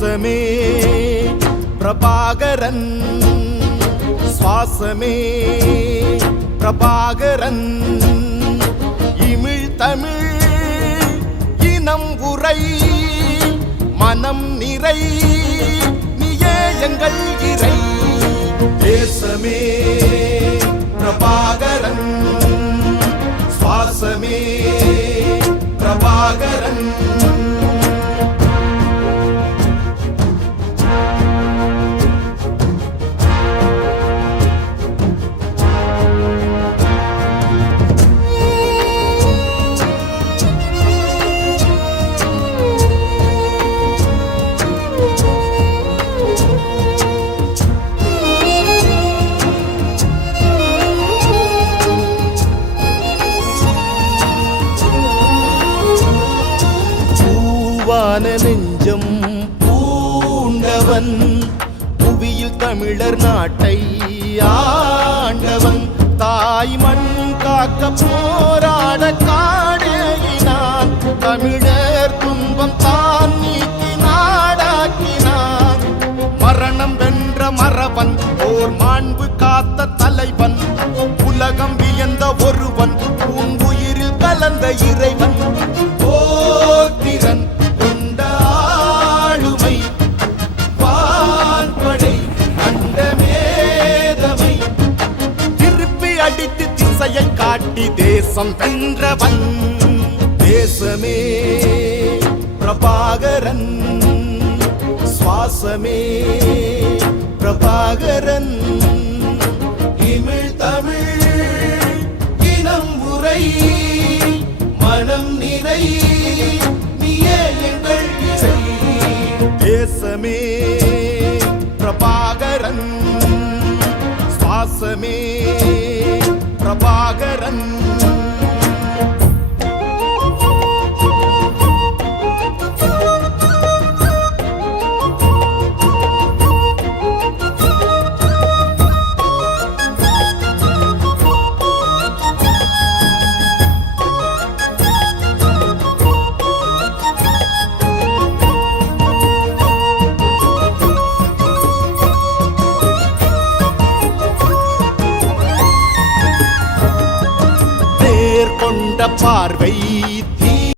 தேசமே பிரபாகரன் சுவாசமே பிரபாகரன் இமிழ் தமிழ் இனம் உரை மனம் நிறை நீயே எங்கள் இறை தேசமே பிரபாகரன் சுவாசமே பிரபாகரன் நெஞ்சம் பூண்டவன் புவியில் தமிழர் நாட்டை ஆண்டவன் தாய் மண் காக்க போராட காடேகினான் தமிழர் துன்பம் தான் நீக்கி நாடாக்கினான் மரணம் வென்ற மரபன் ஓர் மாண்பு காத்த தலைவன் உலகம் வியந்த ஒருவன் பூங்குயிரில் கலந்த இறைவன் போத்திரன் காட்டி தேசம் வென்றவன் தேசமே பிரபாகரன் சுவாசமே பிரபாகரன் இமிழ் தமிழ் இனம் உரை மனம் நிறை நீயே எங்கள் இறை தேசமே பிரபாகரன் சுவாசமே பிரபாகரன் கொண்ட பார்வை